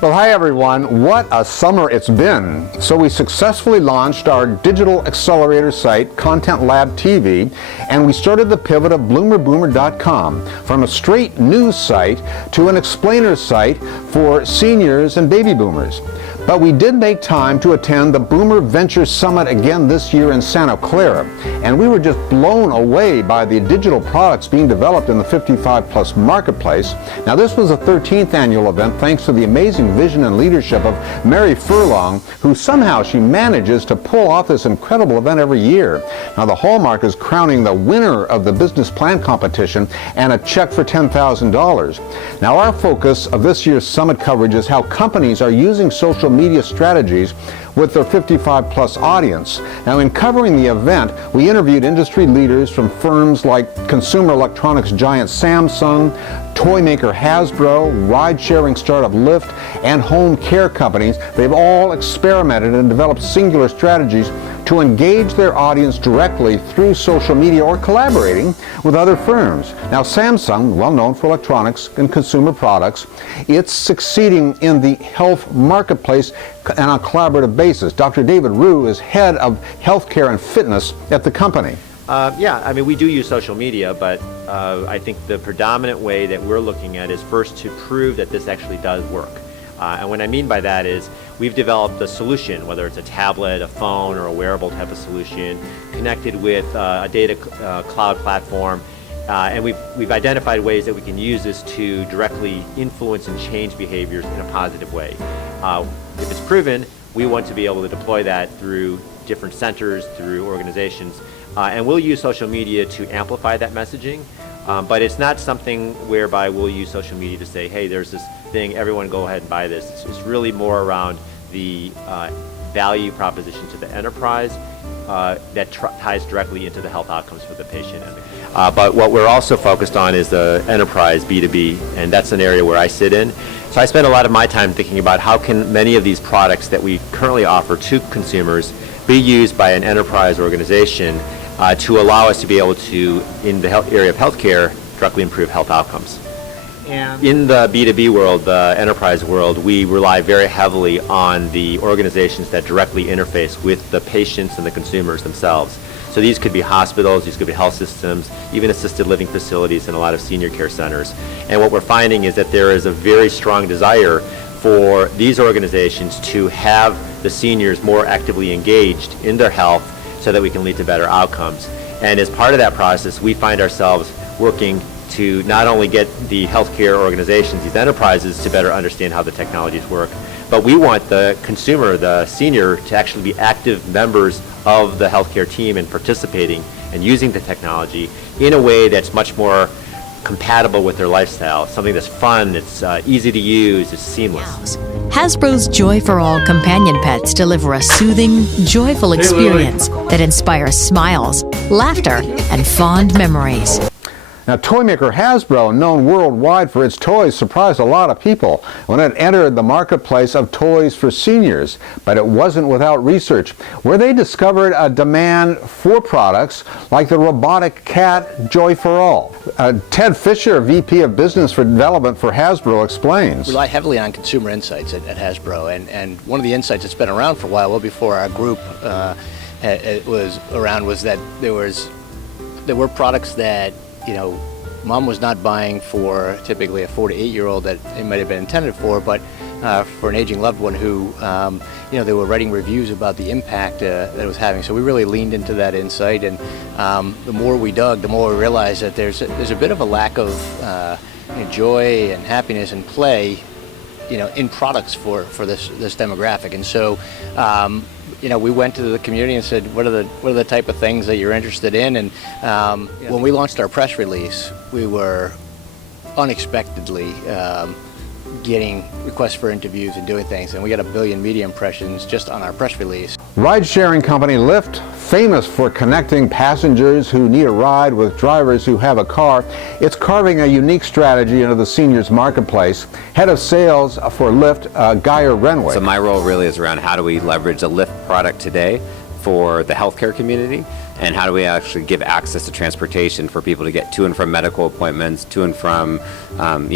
Well, hi everyone. What a summer it's been. So we successfully launched our digital accelerator site, Content Lab TV, and we started the pivot of bloomerboomer.com from a straight news site to an explainer site for seniors and baby boomers. But we did make time to attend the Boomer Venture Summit again this year in Santa Clara, and we were just blown away by the digital products being developed in the 55-plus marketplace. Now, this was the 13th annual event thanks to the amazing vision and leadership of Mary Furlong, who somehow she manages to pull off this incredible event every year. Now, the Hallmark is crowning the winner of the business plan competition and a check for $10,000. Now, our focus of this year's summit coverage is how companies are using social media strategies with their 55-plus audience. Now, in covering the event, we interviewed industry leaders from firms like consumer electronics giant Samsung, toy maker Hasbro, ride-sharing startup Lyft, and home care companies. They've all experimented and developed singular strategies to engage their audience directly through social media or collaborating with other firms. Now, Samsung, well known for electronics and consumer products, it's succeeding in the health marketplace on a collaborative basis. Dr. David Rhew is head of healthcare and fitness at the company. Yeah, I mean, we do use social media, but I think the predominant way that we're looking at is first to prove that this actually does work. And what I mean by that is we've developed a solution, whether it's a tablet, a phone, or a wearable type of solution, connected with a data cloud platform, and we've identified ways that we can use this to directly influence and change behaviors in a positive way. If it's proven, we want to be able to deploy that through different centers, through organizations, and we'll use social media to amplify that messaging. But it's not something whereby we'll use social media to say, hey, there's this thing, everyone go ahead and buy this. It's really more around the value proposition to the enterprise that ties directly into the health outcomes for the patient. But what we're also focused on is the enterprise B2B, and that's an area where I sit in. So I spend a lot of my time thinking about how can many of these products that we currently offer to consumers be used by an enterprise organization to allow us to be able to, in the area of healthcare, directly improve health outcomes. And in the B2B world, the enterprise world, we rely very heavily on the organizations that directly interface with the patients and the consumers themselves. So these could be hospitals, these could be health systems, even assisted living facilities and a lot of senior care centers. And what we're finding is that there is a very strong desire for these organizations to have the seniors more actively engaged in their health so that we can lead to better outcomes. And as part of that process, we find ourselves working to not only get the healthcare organizations, these enterprises, to better understand how the technologies work, but we want the consumer, the senior, to actually be active members of the healthcare team and participating and using the technology in a way that's much more compatible with their lifestyle, something that's fun, it's easy to use, it's seamless. Hasbro's Joy for All companion pets deliver a soothing, joyful experience that inspires smiles, laughter, and fond memories. Now, toy maker Hasbro, known worldwide for its toys, surprised a lot of people when it entered the marketplace of toys for seniors. But it wasn't without research, where they discovered a demand for products like the robotic cat Joy for All. Ted Fisher, VP of Business for Development for Hasbro, explains. We rely heavily on consumer insights at Hasbro, and one of the insights that's been around for a while, well before our group was around, was that there were products that, you know, mom was not buying for typically a 4 to 8 year old that it might have been intended for, but for an aging loved one who, you know, they were writing reviews about the impact that it was having. So we really leaned into that insight, and the more we dug, the more we realized that there's a bit of a lack of joy and happiness and play, you know, in products for this demographic. And so you know, we went to the community and said, what are the type of things that you're interested in? And when we launched our press release, we were unexpectedly getting requests for interviews and doing things, and we got 1 billion media impressions just on our press release. Ride-sharing company Lyft, famous for connecting passengers who need a ride with drivers who have a car, it's carving a unique strategy into the seniors marketplace. Head of sales for Lyft, Geyer Renwick. So my role really is around how do we leverage a Lyft product today for the healthcare community, and how do we actually give access to transportation for people to get to and from medical appointments, to and from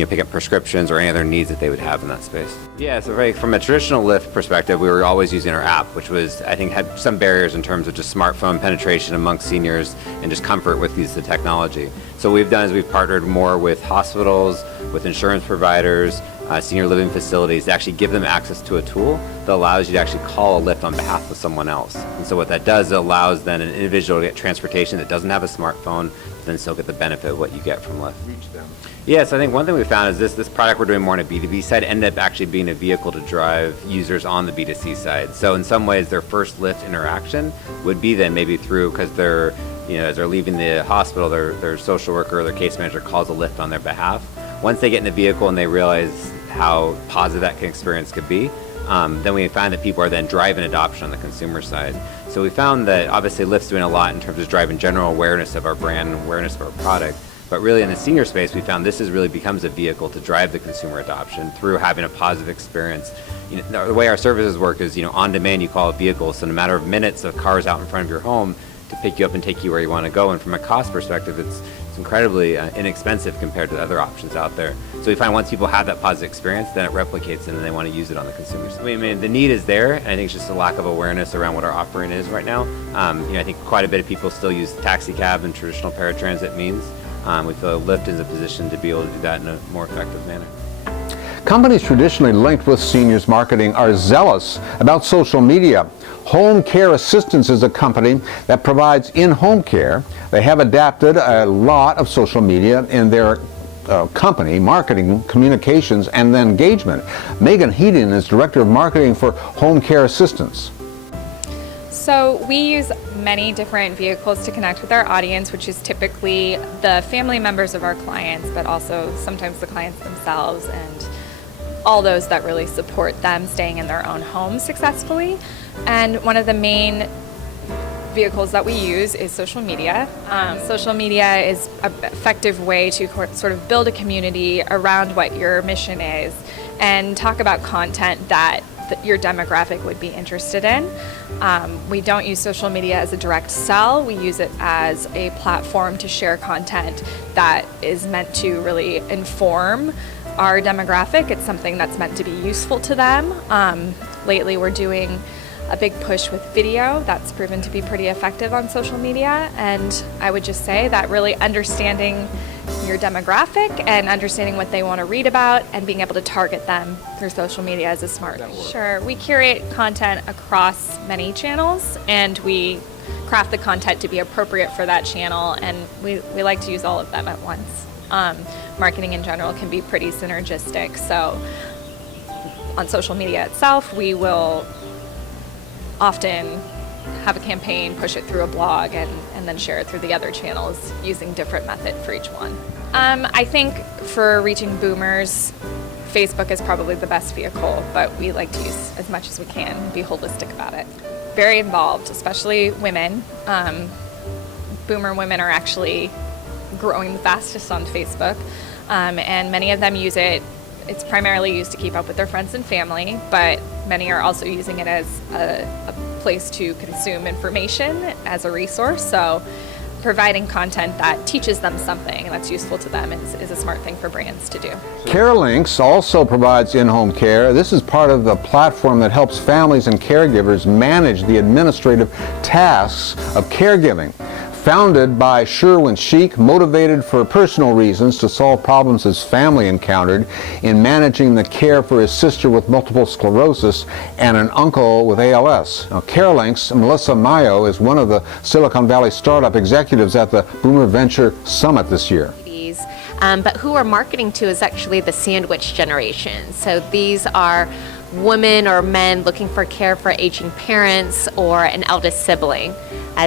pick up prescriptions or any other needs that they would have in that space. Yeah, so from a traditional Lyft perspective, we were always using our app, which was, I think, had some barriers in terms of just smartphone penetration amongst seniors and just comfort with the technology. So what we've done is we've partnered more with hospitals, with insurance providers, senior living facilities to actually give them access to a tool that allows you to actually call a Lyft on behalf of someone else. And so what that does, it allows then an individual to get transportation that doesn't have a smartphone, but then still get the benefit of what you get from Lyft. Reach them. Yeah, so I think one thing we found is this product we're doing more on a B2B side ended up actually being a vehicle to drive users on the B2C side. So in some ways, their first Lyft interaction would be then maybe through, because they're, as they're leaving the hospital, their social worker or their case manager calls a Lyft on their behalf. Once they get in the vehicle and they realize how positive that experience could be, then we find that people are then driving adoption on the consumer side. So we found that obviously Lyft's doing a lot in terms of driving general awareness of our brand and awareness of our product. But really in the senior space, we found this really becomes a vehicle to drive the consumer adoption through having a positive experience. The way our services work is, on demand you call a vehicle, so in a matter of minutes, a car is out in front of your home to pick you up and take you where you want to go. And from a cost perspective, it's incredibly inexpensive compared to the other options out there. So we find once people have that positive experience, then it replicates and then they want to use it on the consumer side. I mean, the need is there, and I think it's just a lack of awareness around what our offering is right now. I think quite a bit of people still use taxi cab and traditional paratransit means. We feel Lyft is in a position to be able to do that in a more effective manner. Companies traditionally linked with seniors marketing are zealous about social media. Home Care Assistance is a company that provides in-home care. They have adapted a lot of social media in their company, marketing, communications, and then engagement. Megan Heaton is Director of Marketing for Home Care Assistance. So we use many different vehicles to connect with our audience, which is typically the family members of our clients, but also sometimes the clients themselves and all those that really support them staying in their own homes successfully. And one of the main vehicles that we use is social media. Social media is an effective way to sort of build a community around what your mission is and talk about content that your demographic would be interested in. We don't use social media as a direct sell. We use it as a platform to share content that is meant to really inform our demographic. It's something that's meant to be useful to them. Lately we're doing a big push with video that's proven to be pretty effective on social media, and I would just say that really understanding your demographic and understanding what they want to read about and being able to target them through social media is a smart thing. Sure, we curate content across many channels and we craft the content to be appropriate for that channel, and we like to use all of them at once. Marketing in general can be pretty synergistic, so on social media itself we will often have a campaign, push it through a blog, and then share it through the other channels using different method for each one. I think for reaching boomers, Facebook is probably the best vehicle, but we like to use as much as we can and be holistic about it. Very involved, especially women. Boomer women are actually growing the fastest on Facebook, and many of them use it. It's primarily used to keep up with their friends and family, but many are also using it as a place to consume information as a resource. So providing content that teaches them something that's useful to them is a smart thing for brands to do. CareLinks also provides in-home care. This is part of the platform that helps families and caregivers manage the administrative tasks of caregiving. Founded by Sherwin Sheik, motivated for personal reasons to solve problems his family encountered in managing the care for his sister with multiple sclerosis and an uncle with ALS. Now, CareLinks, Melissa Mayo is one of the Silicon Valley startup executives at the Boomer Venture Summit this year. But who we're marketing to is actually the sandwich generation. So these are women or men looking for care for aging parents or an eldest sibling.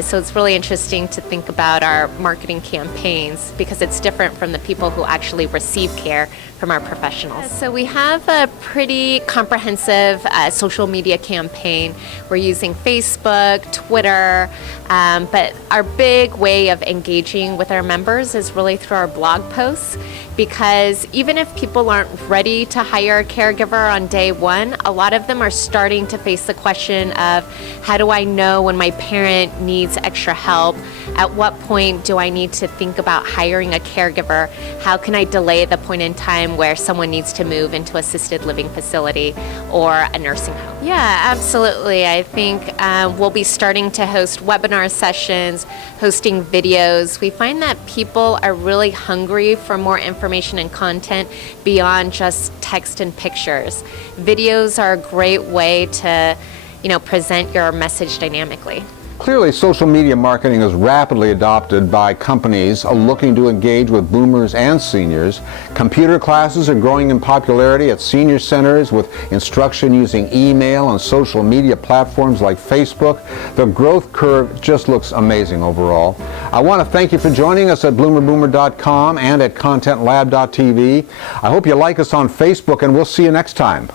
So it's really interesting to think about our marketing campaigns because it's different from the people who actually receive care from our professionals. So we have a pretty comprehensive social media campaign. We're using Facebook, Twitter, but our big way of engaging with our members is really through our blog posts, because even if people aren't ready to hire a caregiver on day one, a lot of them are starting to face the question of, how do I know when my parent needs needs extra help? At what point do I need to think about hiring a caregiver? How can I delay the point in time where someone needs to move into assisted living facility or a nursing home? Yeah, absolutely. I think we'll be starting to host webinar sessions, hosting videos. We find that people are really hungry for more information and content beyond just text and pictures. Videos are a great way to, present your message dynamically. Clearly, social media marketing is rapidly adopted by companies looking to engage with boomers and seniors. Computer classes are growing in popularity at senior centers with instruction using email and social media platforms like Facebook. The growth curve just looks amazing overall. I want to thank you for joining us at bloomerboomer.com and at contentlab.tv. I hope you like us on Facebook, and we'll see you next time.